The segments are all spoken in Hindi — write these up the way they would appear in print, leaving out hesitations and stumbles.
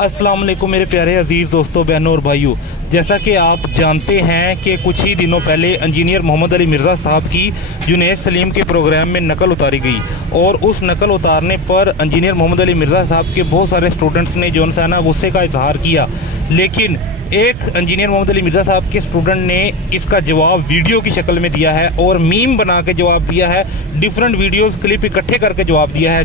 अस्सलाम वालेकुम मेरे प्यारे अजीज़ दोस्तों, बहनों और भाइयों। जैसा कि आप जानते हैं कि कुछ ही दिनों पहले इंजीनियर मोहम्मद अली मिर्ज़ा साहब की जुनैद सलीम के प्रोग्राम में नकल उतारी गई और उस नकल उतारने पर इंजीनियर मोहम्मद अली मिर्ज़ा साहब के बहुत सारे स्टूडेंट्स ने जो है ना गुस्से का इजहार किया। लेकिन एक इंजीनियर मोहम्मद अली मिर्ज़ा साहब के स्टूडेंट ने इसका जवाब वीडियो की शक्ल में दिया है और मीम बना के जवाब दिया है, डिफरेंट वीडियोस क्लिप इकट्ठे करके जवाब दिया है,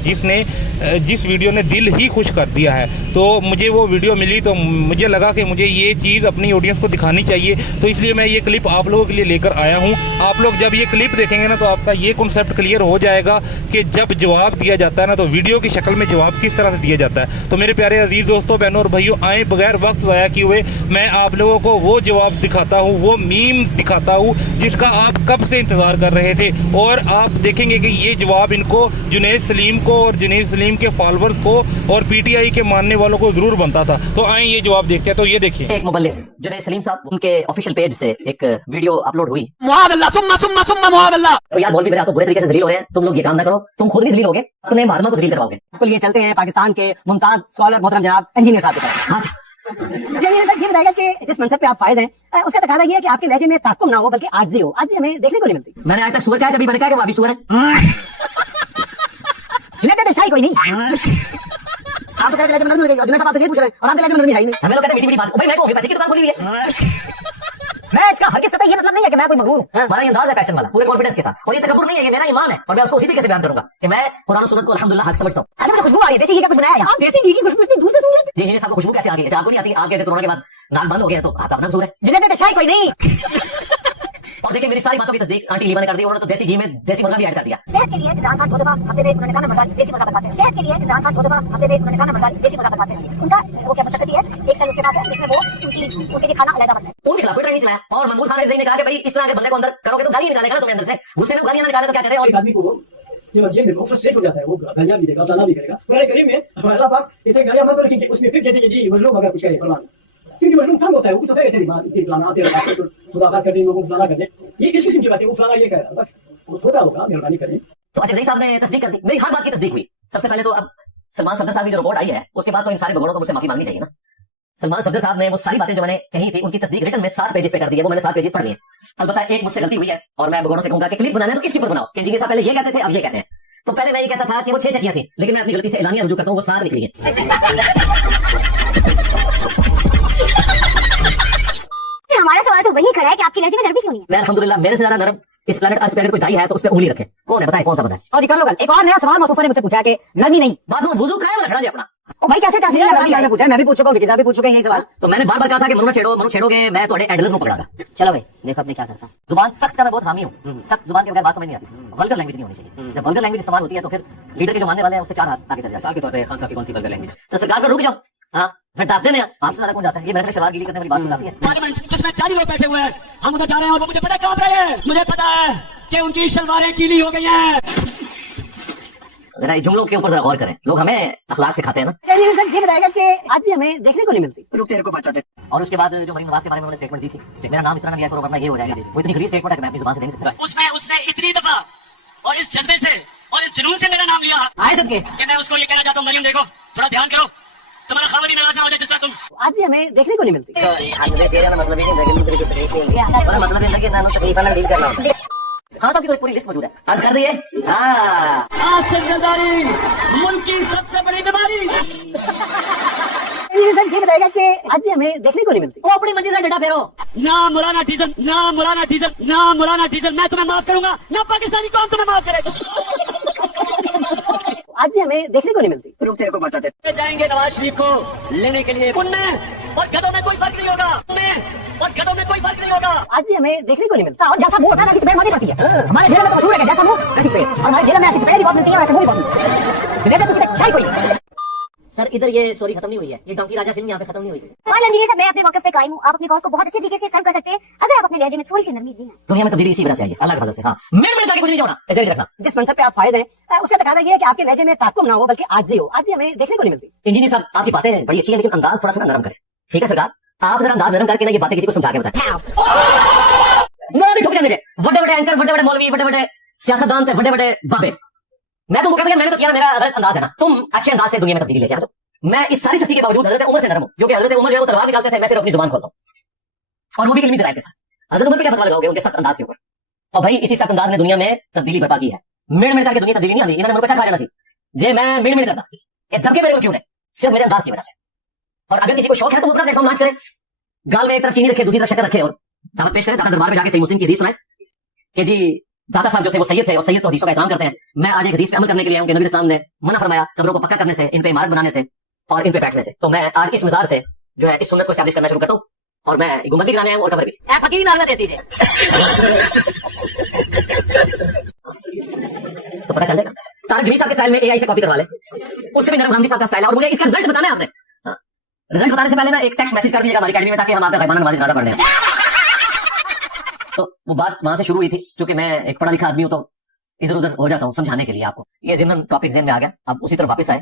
जिस वीडियो ने दिल ही खुश कर दिया है। तो मुझे वो वीडियो मिली तो मुझे लगा कि मुझे ये चीज़ अपनी ऑडियंस को दिखानी चाहिए, तो इसलिए मैं ये क्लिप आप लोगों के लिए लेकर आया हूँ। आप लोग जब ये क्लिप देखेंगे ना तो आपका ये कॉन्सेप्ट क्लियर हो जाएगा कि जब जवाब दिया जाता है ना तो वीडियो की शक्ल में जवाब किस तरह से दिया जाता है। तो मेरे प्यारे अजीज़ दोस्तों, बहनों और भाइयों, आए बगैर वक्त ज़ाया किए हुए मैं आप लोगों को वो जवाब दिखाता हूँ, वो मीम्स दिखाता हूँ जिसका आप कब से इंतज़ार कर रहे थे। और आप देखेंगे कि ये जवाब इनको जुनैद सलीम को और जुनैद सलीम के फॉलोअर्स को और पीटीआई के मानने वालों को जरूर बनता था। तो आए ये जवाब देखते हैं। तो ये देखिए, एक मुबल्लिग जुनैद सलीम साहब, उनके ऑफिशियल पेज से एक वीडियो अपलोड हुई। तो यार मौलवी मेरे, आप तो बुरे तरीके से जलील हो रहे हैं। तुम लोग ये काम ना करो, तुम खुद भी जलील होगे, अपने महात्मा को जलील करवाओगे। बिल्कुल, ये चलते हैं पाकिस्तान के मुमताज स्कॉलर मोहतरम जनाब इंजीनियर साहब के पास। हाँ इंजीनियर साहब ये बताएगा कि जिस मनसब पे आप फायज हैं उसका तकाजा ये है कि आपके लहजे में ताकुम ना हो बल्कि आजी हो। आजी हमें देखने को नहीं मिलती। मैंने आज तक सुअर कहा, कभी मैंने कहा कि वो अभी सुअर है। शाही कोई नहीं। आप तो कहते हैं जुनैद साहब, आप तो ये पूछ रहे हैं और आपके लहजे में नरमी है ही नहीं। हमें लोग कहते हैं मीठी मीठी बात। भाई मैं को होम्योपैथी की दुकान खोली हुई है। मैं इसका हरगिज़ कतई ये मतलब नहीं है कि मैं कोई मगरूर हूं। हमारा ये अंदाज है पैशन वाला, पूरे कॉन्फिडेंस के साथ। और ये तकब्बुर नहीं है, ये मेरा ईमान है और मैं उसको उसी तरीके से बयान करूंगा कि मैं कुरान और सुन्नत को अल्हम्दुलिल्लाह हक समझता हूँ। अच्छा, मुझे खुशबू आ रही है, देसी घी का कुछ बनाया है। आप देसी घी की खुशबू इतनी दूर से सुन लेते। ये साहब को खुशबू कैसे आ गई है? आपको नहीं आती? आप कहते कोरोना के बाद नाक बंद हो गया तो आपका अपना कसूर है। जुनैद शाही कोई नहीं। और देखिए मेरी सारी बातों की तस्दीक आंटी लीमा ने कर दी। उन्होंने तो देसी घी में देसी मुर्गा भी ऐड कर दिया। सेहत के लिए इमरान खान 2 दफा हफ्ते में उन्होंने कहा नंबर देसी मुर्गा बनाते हैं। सेहत के लिए इमरान खान 2 दफा हफ्ते में उन्होंने कहा नंबर देसी मुर्गा बनाते हैं। उनका वो क्या मशक्कत है, एक साल उसके पास है जिसमें वो उनके खाना अलग बनता है। उनके खिलाफ कोई ट्रेनिंग चलाया और महमूद खान ने कहा कि भाई इस तरह के बंदे को अंदर करोगे तो गाली निकालेगा ना तुम्हें अंदर से। गुस्से में गालियां निकाले तो क्या करें? और एक आदमी को जब जेल में फ्रस्ट्रेट हो जाता है, वो गालियां भी देगा, फलाना भी करेगा। कुरान करीम में अल्लाह पाक इतने गालियां मत रखेंगे, उसमें फिर कहते हैं जी मजलूम अगर कुछ करे फरमान, क्योंकि मजलूम तंग होता है, वो तो कहे तेरी मां इतनी फलाना तेरा खुदा कर दे, लोगों को फलाना कर दे। ये किस किस्म की बात है? वो फलाना ये कह रहा है, वो थोड़ा होगा, मेहरबानी करें। तो अच्छा साहब ने तस्दीक कर दी, मेरी हर बात की तस्दीक हुई। सबसे पहले तो अब सलमान सफदर साहब की जो रिपोर्ट आई है उसके बाद तो इन सारे भगोड़ों को मुझसे माफी मांगनी चाहिए ना। सलमान सफदर साहब ने वो सारी बातें जो मैंने कही थी उनकी तस्दीक रिटन में 7 पेजेस पे कर दी है। वो मैंने 7 पेजेस पढ़ लिए। अलबत्ता एक मुझसे गलती हुई है और मैं भगोड़ों से कहूंगा कि क्लिप बनाना है तो इसके ऊपर बनाओ कि इंजीनियर साहब पहले ये कहते थे, अब ये कहते हैं। तो पहले मैं ये कहता था कि वो 6 चकियां थी, लेकिन मैं अपनी गलती से एलानिया रुजू करता हूँ, वो 7 निकली है। हमारा सवाल तो वही खड़ा है कि आपकी लहजे में नरमी क्यों नहीं है? मैं अल्हम्दुलिल्लाह मेरे से ज्यादा नरम इस प्लेनेट अर्थ पे अगर कोई दाई है तो उस पे उंगली रखे। कौन है बताए, कौन सा बंदा है? और जी कर लो गल। एक और नया सवाल मौसूफा ने मुझसे पूछा कि नरमी नहीं बाजू वुजू खाए वाला खड़ा जी अपना। ओ भाई कैसे चाची ने पूछा, मैं भी पूछ चुका हूं, किसी भी पूछ चुके हैं यही सवाल। तो मैंने बार बार कहा था कि मनु छेड़ोगे मैं तुम्हारे एडलर्स को पकड़ागा। चलो भाई देखो अब मैं क्या करता हूं। जुबान सख्त का मैं बहुत हामी हूँ। सख्त जुबान के बगैर बात समझ नहीं आती। वल्गर लैंग्वेज नहीं होनी चाहिए। जब वल्गर लैंग्वेज इस्तेमाल होती है तो फिर लीडर के जो मानने वाले हैं उससे 4 हाथ आगे चल जाए। साल के तौर पे खान साहब की कौन सी वल्गर लैंग्वेज? तो सरकार से रुक जाओ, हाँ फिर 10 दिन आपसे ज्यादा कौन जाता है? ये मेरे शलवार गीली करने वाली बात तो काफी है। पार्लियामेंट जिसमें 40 लोग बैठे हुए हैं, हम उधर जा रहे हैं और वो मुझे पता कहाँ पे है? मुझे पता है कि उनकी शलवारें गीली हो गई हैं। जरा जुमलों के ऊपर जरा गौर करें, लोग हमें अखलाक सिखाते हैं ना। इंजीनियर साहब ये बताएगा कि आज हमें देखने को नहीं मिलती। रुक तेरे को बताते। और उसके बाद जो मरीम नवाज के बारे में उन्होंने स्टेटमेंट दी थी कि मेरा नाम इस तरह ना लिया करो वरना ये हो जाएगा। वो इतनी घड़ी स्टेटमेंट है कि मैं अपनी जुबान से नहीं सकता। उसने इतनी दफा और इस जज्बे से और इस जुनून से मेरा नाम लिया आए सबके कि मैं उसको ये कहना चाहता हूँ, मरीम देखो थोड़ा ध्यान करो, तुम्हारा खबर ही नाराज ना हो जाए जिस तरह तुम। आज हमें देखने को नहीं मिलती। हाँ साहब की तो पूरी लिस्ट मौजूद है, अर्ज कर रही है। आसिफ जरदारी मुल्क की सबसे बड़ी बीमारी। इंजीनियर साहब ये बताएगा कि आज हमें देखने को नहीं मिलती। वो अपनी मंजिल से डंडा फेरो। ना मौलाना डीजल, ना मौलाना डीजल, ना मौलाना डीजल, मैं तुम्हें माफ करूंगा ना पाकिस्तानी कौम तुम्हें माफ करे। आज हमें देखने को नहीं मिलती। रुक तेरे को बताते। जाएंगे नवाज शरीफ को लेने के लिए, उनमें और गधों में कोई फर्क नहीं होगा, उनमें और गधों में कोई फर्क नहीं होगा। आज हमें देखने को नहीं मिलता। और जैसा मुंह होता है वैसी चपेट मारनी पड़ती है। हमारे जेल में तो मशहूर है कि जैसा मुंह वैसी चपेट, और हमारे जेल में ऐसी चपेट भी बहुत मिलती है, वैसे मुंह भी बहुत मिलती है। जुनैद तो शाही कोई नहीं। सर इधर ये स्टोरी खत्म नहीं हुई है, ये डोंकी राजा फिल्म यहाँ पे खत्म नहीं हुई थी। इंजीनियर साहब, मैं अपने मौके पे कायम हूँ। आप अपनी कॉज को बहुत अच्छे तरीके से सर्व कर सकते हैं अगर आप अपने लहजे में थोड़ी सी नरमी दें। दुनिया में तब्दीली इसी वजह से आई है, अल्लाह के फजल से। हाँ मिनट तक कुछ नहीं होना, ऐसे रखना। जिस मनसब पे आप फायज हैं उसका तकाजा ये है कि आपके लहजे में ताकुम ना हो बल्कि आजी हो। आज हमें देखने को नहीं मिलती। इंजीनियर साहब आपकी बातें बड़ी अच्छी है लेकिन अंदाज थोड़ा सा नरम करें, ठीक है सरकार? आप जरा अंदाज नरम करके ना ये बातें किसी को समझा के बताएं। ना भी ठोक जाने दे, बड़े बड़े एंकर, बड़े बड़े मौलवी, बड़े बड़े सियासतदान थे, बड़े बड़े बाबे। मैं तुमको कहता हूं मैंने तो किया ना, मेरा गलत अंदाज है ना। तुम अच्छे अंदाज से दुनिया में तब्दीली लेके आ दो। मैं इस सारी सख्ती के बावजूद हजरत उमर से नरम हूं, क्योंकि हजरत उमर जो है वो तलवार निकालते थे, मैं सिर्फ अपनी जुबान खोलता हूं, और वो भी इल्मी दलाइल के साथ। हजरत उमर पे क्या फतवा लगाओगे उनके सख्त अंदाज के ऊपर? और भाई इसी सख्त अंदाज ने दुनिया में तब्दीली बर्पा की है। मिनट मिनट करके दुनिया तब्दीली नहीं आती। इन्होंने मुझे खा जाना सी जे मैं मिनट मिनट करता, ये दबके मेरे को क्यों है? सिर्फ मेरे अंदाज की वजह से। और अगर किसी को शौक है तो वो अपना प्लेटफॉर्म लॉन्च करे, गाल में एक तरफ चीनी रखे, दूसरी तरफ शक्कर रखे, और दावत पेश करे, दादा दरबार में जाके सही मुस्लिम की हदीस सुनाए कि जी दादा साहब जो थे वो सैयद थे, और सैयद तो हदीसों का एहतराम करते हैं। मैं आज एक हदीस पे अमल करने के लिए आऊं कि नबी इस्लाम ने मना फरमाया कब्रों को पक्का करने से, इन पे इमारत बनाने से और इन पे बैठने से। तो मैं आज इस मजार से जो है इस सुन्नत को एस्टैब्लिश करना शुरू करता हूं, और मैं गुम्बद भी कराने आया हूं और कब्र भी। ए फकीर नाम देती थे तो पता चल जाएगा। तारक जमीर साहब के स्टाइल में एआई से कॉपी करवा ले, उससे भी नरम गांधी साहब का स्टाइल है। और मुझे इसका रिजल्ट बताना है आपने। रिजल्ट बताने से पहले ना एक टेक्स्ट मैसेज कर दीजिएगा हमारी अकेडमी में, ताकि हम आपका गैबाना नमाज़ ज्यादा पढ़ लें। तो वो बात वहां से शुरू हुई थी, क्योंकि मैं एक पढ़ा लिखा आदमी हूं, तो इधर उधर हो जाता हूं समझाने के लिए आपको। ये जिम्मन टॉपिक ज़हन में आ गया, अब उसी तरफ वापस आए।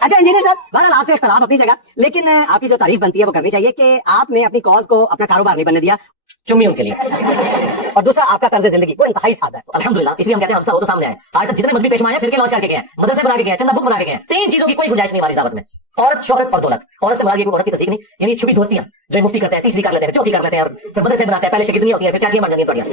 अच्छा इंजीनियर साहब, बहरहाल आपसे इख्तलाफ अपनी जगह, लेकिन आपकी जो तारीफ बनती है वो करनी चाहिए कि आपने अपनी कॉज को अपना कारोबार नहीं बनने दिया, चुम्मियों के लिए। और दूसरा आपका तर्ज जिंदगी वो इंतहाई सादा है। अल्हम्दुलिल्लाह, इसलिए हम कहते हैं हम सब वो तो सामने आए। आज तक जितने मजहबी पेशवा हैं, फिरके लॉन्च करके गए हैं, मदरसे बना के गए हैं, चंदा बुक बना के गए हैं। 3 चीजों की कोई गुंजाइश नहीं हमारी दावत में। औरत, शोहरत और दौलत। औरत से मुराद ये कोई औरत की तस्दीक नहीं, यानी छुपी दोस्तियां जो मुफ्ती करते हैं, तीसरी कर लेते हैं, चौथी कर लेते हैं, और फिर मदरसे बनाते हैं, पहले शिगिर्दियां होती हैं, फिर चाचियां बन जाती हैं थोड़ियां।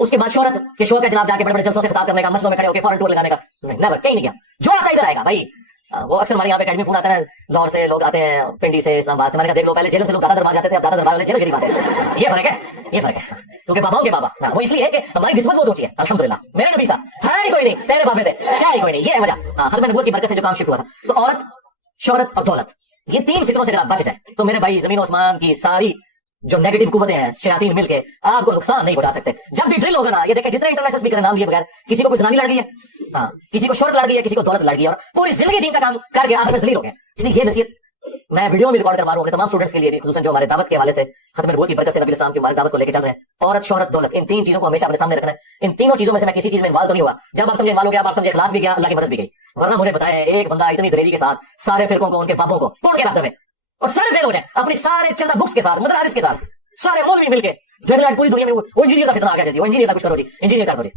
उसके बाद शोहरत के शौक है जनाब जाके बड़े बड़े जलसों से खिताब करने का, मस्जिदों में खड़े होकर फॉरेन टूर लगाने का। नेवर, कहीं नहीं गया। जो आता इधर आएगा भाई। वो अक्सर हमारे यहाँ पे अकेडमी फोन आता है, लाहौर से लोग आते हैं, पिंडी से, इस्लामाबाद से। मैंने कहा देख लो, पहले जेलों से लोग दादा दरबार जाते थे, अब दादा दरबार वाले जेल गरीब आते हैं। ये फर्क है, ये फर्क है। क्योंकि बाबाओं के बाबा वो इसलिए है कि हमारी निस्बत बहुत ऊंची है। अल्हम्दुलिल्लाह, मेरे नबी साहब है ही कोई नहीं, तेरे बाबे थे शायद कोई नहीं, ये है वजह। खत्म नबूवत की बरकत से जो काम शिफ्ट हुआ था। तो औरत, शोहरत और दौलत, ये 3 फिक्रों से अगर आप बच जाए तो मेरे भाई जमीन आसमान की सारी जो नेगेटिव कुव्वतें हैं, शयातीन मिलके आपको नुकसान नहीं पहुंचा सकते। जब भी ड्रिल होगा ना, ये देखें जितने इंटरनेशनल स्पीकर नाम लिए बगैर, किसी को कोई जनानी लड़ गई है, हाँ, किसी को शोहरत लड़ गई है, किसी को दौलत लड़ गई है, और पूरी जिंदगी दीन का काम करके आखिर में जलील हो गए। इसलिए ये नसीहत मैं वीडियो में रिकॉर्ड करवा रहा हूं अपने तमाम स्टूडेंट्स के लिए भी, खुसूसन जो हमारे दावत के हवाले से खत्म नबूवत की बरकत से नबी इस्लाम की हमारी दावत को लेकर चल रहे हैं। औरत, शोहरत, दौलत, इन 3 चीजों को हमेशा अपने सामने रखना है। इन तीनों चीजों में से मैं किसी चीज में इन्वॉल्व तो नहीं हुआ। जब आप समझे इन्वॉल्व हो गया, आप समझे इखलास भी गया, अल्लाह की मदद भी गई। वरना मुझे बताएं, एक बंदा इतनी दलेरी के साथ सारे फिरकों को, उनके बापों को तोड़ के रख दे और सारे फेल हो जाए अपनी सारे चंदा बुक्स के साथ, मदरारिस के साथ, सारे मौलवी मिलके जगह पूरी दुनिया में वो इंजीनियर का फितना आ गया। वो इंजीनियर का कुछ करो जी, इंजीनियर का करो जी।